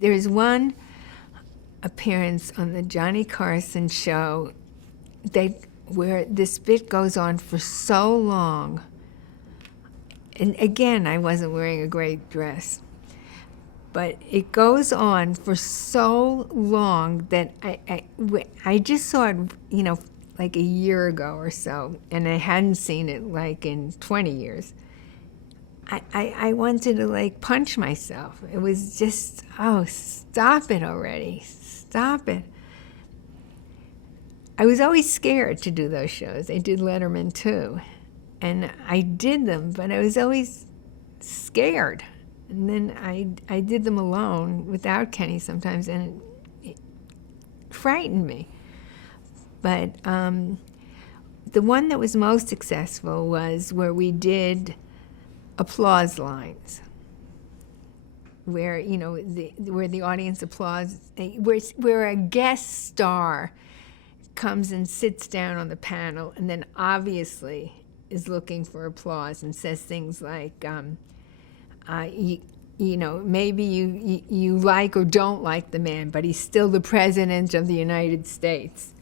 There's one appearance on the Johnny Carson show where this bit goes on for so long. And again, I wasn't wearing a great dress. But it goes on for so long that I just saw it, like a year ago or so, and I hadn't seen it like in 20 years. I wanted to like punch myself. It was just, oh, stop it already. Stop it. I was always scared to do those shows. I did Letterman too. And I did them, but I was always scared. And then I did them alone without Kenny sometimes, and it frightened me. But the one that was most successful was where we did applause lines, where where the audience applauds, where a guest star comes and sits down on the panel, and then obviously is looking for applause and says things like, maybe you like or don't like the man, but he's still the president of the United States,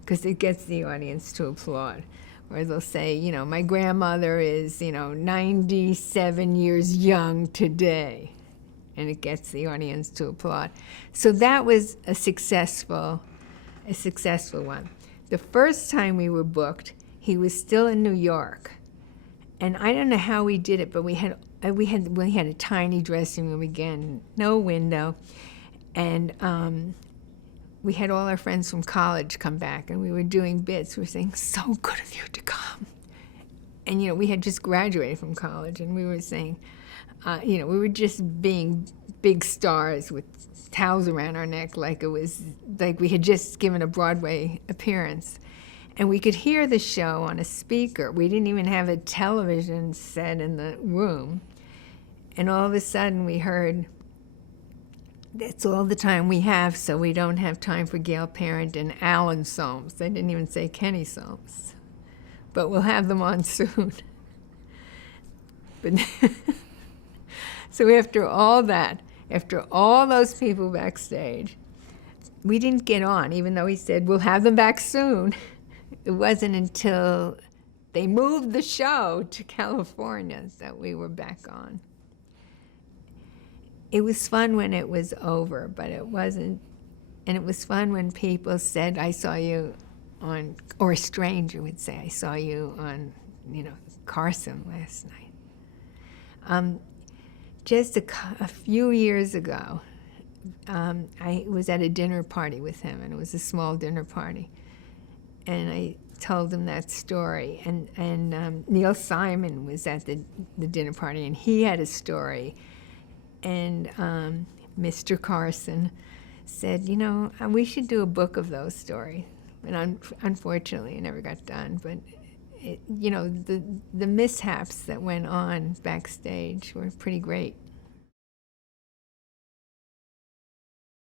because it gets the audience to applaud. Or they'll say, my grandmother is, 97 years young today, and it gets the audience to applaud. So that was a successful one. The first time we were booked, he was still in New York, and I don't know how we did it, but we had a tiny dressing room again, no window, and we had all our friends from college come back, and we were doing bits. We were saying, "So good of you to come," and we had just graduated from college, and we were saying, we were just being big stars with towels around our neck, like it was like we had just given a Broadway appearance. And we could hear the show on a speaker. We didn't even have a television set in the room. And all of a sudden we heard, "That's all the time we have, so we don't have time for Gail Parent and Alan Soames." They didn't even say Kenny Soames. But we'll have them on soon. But so after all that, after all those people backstage, we didn't get on, even though he said, "We'll have them back soon." It wasn't until they moved the show to California that we were back on. It was fun when it was over, but it wasn't. And it was fun when people said, "I saw you on," or a stranger would say, "I saw you on, Carson last night." Just a few years ago, I was at a dinner party with him, and it was a small dinner party. And I told him that story, and Neil Simon was at the dinner party, and he had a story. And Mr. Carson said, we should do a book of those stories. And unfortunately, it never got done. But the mishaps that went on backstage were pretty great.